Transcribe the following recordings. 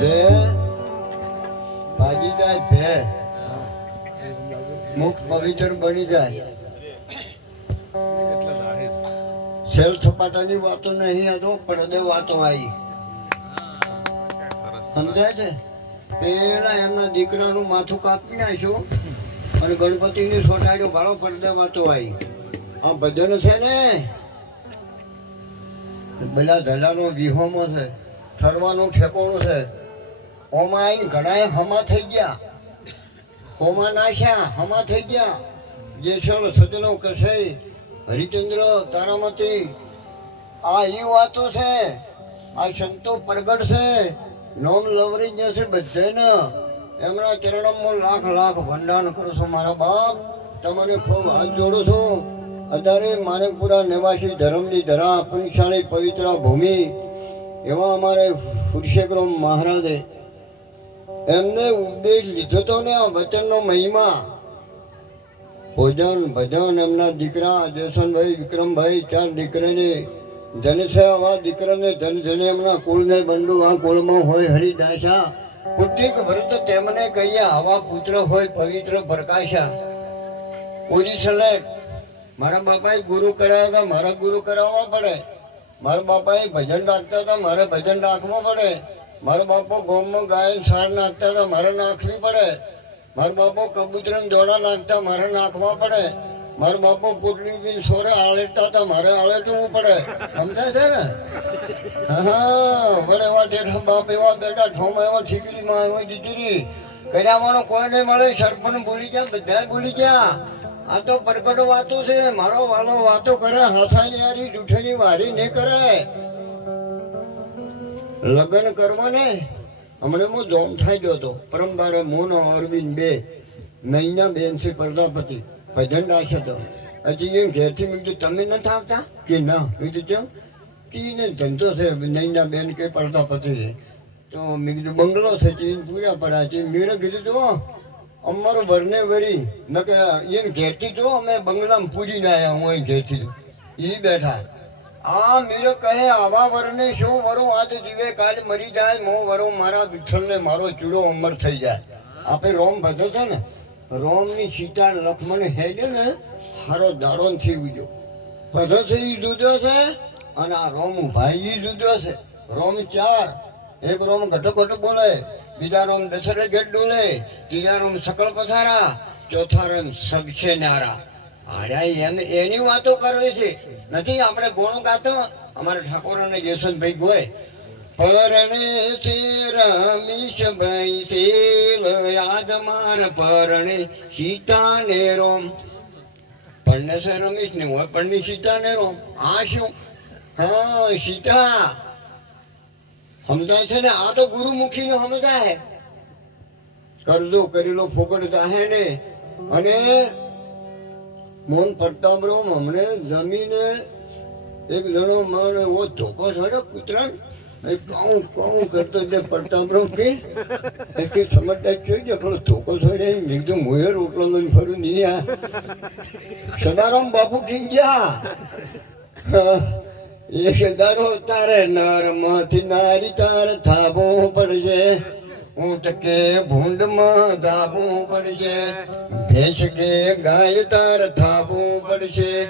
જે ભાગી જાય ભે. મુખ પવિત્ર બની જાય. શેર સપાટાની વાતો નહીં હતો પડદે વાતો આવી સમજાય છે? પેલા એમના દીકરાનું માથું કાપી નાખ્યું અને ગણપતિની સોટાડ્યો ભાડો પડદે વાતો આવી આ ભજન છે ને? પેલા ધલાનો વિહોમો છે ફરવાનો ઠેકોણો છે. ઓમાં આવીને ઘણા હમા થઈ ગયા. હોમા નાખ્યા, હમા થઈ ગયા. જે છળ સજનો કશે હરિચંદ્ર તારામતી આ એ વાતો છે, આ સંતો પ્રગટ છે નોમ લવરી જશે બધાને એમના ચરણમાં લાખ લાખ વંદાન કરું છું મારા બાપ. તમને ખૂબ હાથ જોડું છું. અત્યારે માણેકપુરા નિવાસી ધર્મની ધરા પુણ્યશાળી પવિત્ર ભૂમિ. એવા અમારે પુરુષેક્રમ મહારાજે એમને ઉપદેશ લીધો તો ને આ વચનનો મહિમા. ભોજન, ભજન, એમના દીકરા જયસનભાઈ, વિક્રમભાઈ, ચાર દીકરાને ધન આવા દીકરાને ધન ધને એમના કુળને બંડુ, આ કુળમાં હોય હરિદાસા. પુત્રિક વ્રત તેમને કહીએ, આવા પુત્ર હોય પવિત્ર પ્રકાશા. ઓરિસલે મારા બાપાએ ગુરુ કરાવ્યા હતા, મારા ગુરુ કરાવવા પડે. મારા બાપાએ ભજન રાખતા હતા, મારે ભજન રાખવા પડે. મારા બાપો ગોમનું ગાય સાર નાખતા હતા, મારે નાખવી પડે. મારા બાપો કબૂતરને દોડા નાખતા, મારે નાખવા પડે. મારા બાપો પુટલી બી સોરે આળેટતા હતા, મારે આળેટવું પડે. સમજાય છે ને? હા, વડે એવા ટેઠો બાપ એવા બેટા ઠોમ એવા ઠીકરીમાં એવા દીકરી. કર્યામાં કોઈ નહીં મળે, સરપંચ ભૂલી ગયા બધા ભૂલી ગયા. આ તો પરગટો વાતો છે, મારો વાલો વાતો કરે હસાઈ યારી જૂઠેની વારી નહીં કરે. લગ્ન કરવા ને હમણાં હું જોમ થઈ ગયો હતો. પરંપરા મોનો અરવિંદ બે, નૈના બેન શ્રી પ્રજાપતિ, ભજન રાખ્યો હતો. હજી એમ ઘેરથી મેં તમે નથી આવતા? કે ના. મેં કીધું, કેમ? કે એને ધંધો છે, નૈના બેન કે પ્રજાપતિ છે. તો મેં કીધું, બંગલો છે તે પૂરા પડા છે? મેરે કીધું, જો, અમારો વરને વરી ન કે એને ઘેરથી જો અમે બંગલામાં પૂરીને આવ્યા હું અહીં ઘેરથી. એ બેઠા. આ મીરો કહે, આવા વરને શું વરો? આજ જીવે કાલ મરી જાય, મો વરો મારા વિઠ્ઠલને મારો ચૂડો અમર થઈ જાય. આપણે રોમ બધો છે ને, રોમની સીતા લક્ષ્મણ છે ને, હારો દાડો થઈ ગયો બધો છે એ જુદો છે અને આ રોમ ભાઈ જુદો છે. રોમ ચાર, એક રોમ ઘટો ઘટો બોલે, બીજા રોમ દશરે ગેટ ડોલે, ત્રીજા રોમ સકળ પથારા ચોથા રોમ છે નારા. અરે એમ એની વાતો કરવી છે. નથી, આપણે ગુણ ગાતો અમારા ઠાકોર અને જયસનભાઈ ગોય. પરણે છે રમીશભાઈ છે યાદ માર પરણે સીતા ને રોમ. પરણે છે રમીશ ને હોય, પરણી સીતા ને રોમ. આ શું? હા, સીતા. સમજાય છે ને? આ તો ગુરુમુખી નો સમજાય. કરજો, કરેલો ફોકટ જાહે ને. અને મોહન બ્રહ્મ હમણે જમીને એક જણો મારે એવો ધોકો છોડ્યો કૂતરા કાઉ કાઉ કરતો જે પડતા બ્રહ્મ કે એ કે સમજદાર છે ગયો પણ ધોકો છોડે એકદમ મોયે રોટલો લઈને ફરું નહીં આ સદારામ બાપુ કી ગયા. એ એક તારે તારે નરમાંથી નારી તાર થાબો પડશે. ઊંટ કે ભૂંડમાં ગાવું પડશે ભેંસ કે ગાય તાર થાવું પડશે.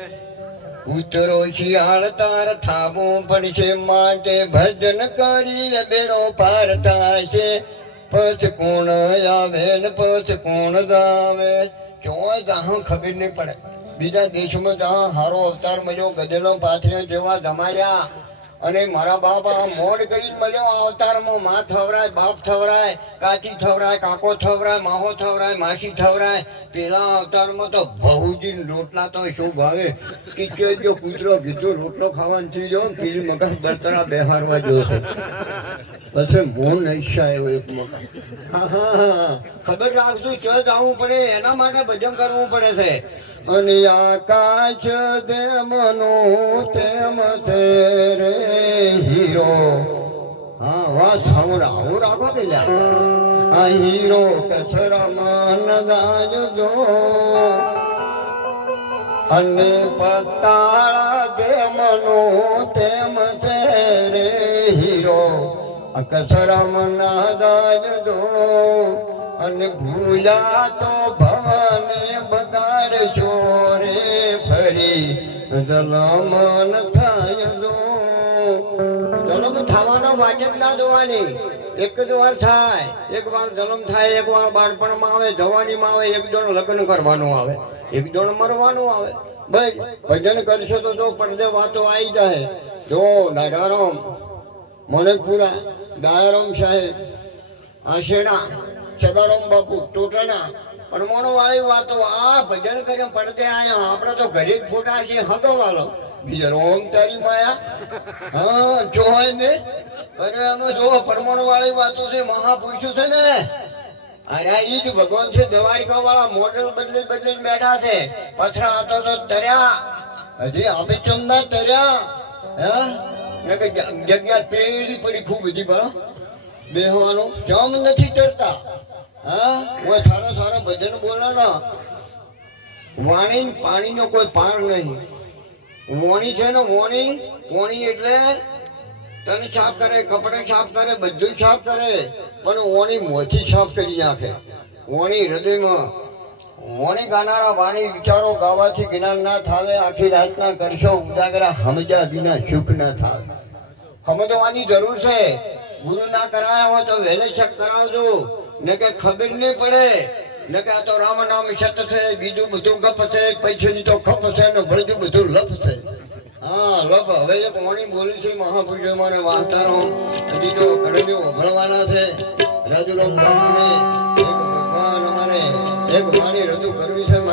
ઉતરો શિયાળ તાર થાવું પડશે, માટે ભજન કરી બેડો પાર થશે. પછ કોણ આવે ને પછ કોણ ગાવે ચોય જાહું ખબર નહીં પડે. બીજા દેશમાં જા, હારો અવતાર મળ્યો ગજલો પાથર્યો જેવા જમાયા. અને મારા બાપા મોડ કરીને મળ્યો અવતારમાં માં થવરાય બાપ થવરાય કાકી થવરાય કાકો થવરાય માહો થવરાય માસી થવરાય પેલા અવતારમાં તો બહુજી રોટલા તો શું ભાવે? કે જો કૂતરો કીધું, રોટલો ખાવાનું થઈ જાવ પેલી મગજ બરતરા બેહારવા જોશે. પછી મોન નૈશા એવો એક મગજ. હા હા ખબર રાખજો ક્યાં જવું પડે, એના માટે ભજન કરવું પડે છે. અને આકાશ દેમનો તેમ છે રે હીરો. હા, વાહ, સાઉન્ડ હું રાખો લ્યા. આ હીરો કચરામાં નગાજજો. અને પતાળા દેમનો તેમ છે રે હીરો. કચરામાં ના દાય દો અને ભૂલા તો ભવાને ફરી જલમન થાય જો. જલમ થવાનો વાજબ ના જોવાની. એક જ વાર થાય, એક વાર જલમ થાય, એક વાર બાળપણમાં આવે, જવાનીમાં આવે, એક જણ લગ્ન કરવાનું આવે, એક જણ મરવાનું આવે. ભાઈ, ભજન કરશો તો જો પડદે વાતો આવી જાય. જો દાદારામ મનકપુરા દયારામ સાહેબ, આશેના, સદારામ બાપુ, ટોટાના પણ મોનો વાળી વાતો આ ભજન કરે પડદે આયા. આપણે તો ઘરે જ ફોટા છે હતો વાલો. બીજો રોમ તારી માયા. હા, જોવાય ને? અરે અમે જો પરમાણુ વાળી વાતો છે, મહાપુરુષો છે ને? અરે ઈ જ ભગવાન છે દ્વારિકા વાળા મોડલ બદલી બદલી બેઠા છે. પથરા હતો તો તર્યા. હજી અમે ચમના તર્યા? હે? ને જગ્યા પેલી પડી ખૂબ બધી પણ બેહવાનું. ચમ નથી તરતા? હા? સારા સારા ભજન બોલાના વાણી પાણીનો કોઈ પાર નહીં. વોણી છે ને વોણી વોણી એટલે તન સાફ કરે, કપડે સાફ કરે, બધું સાફ કરે, પણ વોણી મોથી સાફ કરી નાખે. વોણી હૃદયમાં. વોણી ગાનારા વાણી વિચારો ગાવાથી જ્ઞાન ના થાવે, આખી રાતના કરશો ઉદાગરા સમજ્યા વિના સુખ ના થાય સમજવાની જરૂર છે. ગુરુ ના કરાયા હોય તો વહેલે શક કરાવજો. ને કે ખબર નહીં પડે. ને કે આ તો રામ નામ છત છે, બીજું બધું ગપ છે પૈસાની તો ખપ છે ને ભળજું બધું લપ છે. હા, લપ. હવે એક વાણી બોલી છે મહાપુરુષો મારે વાર્તાનો. હજી તો ઘણી ભણવાના છે. રાજુરામ બાપુને એક ભગવાન અમારે એક વાણી રજૂ કરવી છે.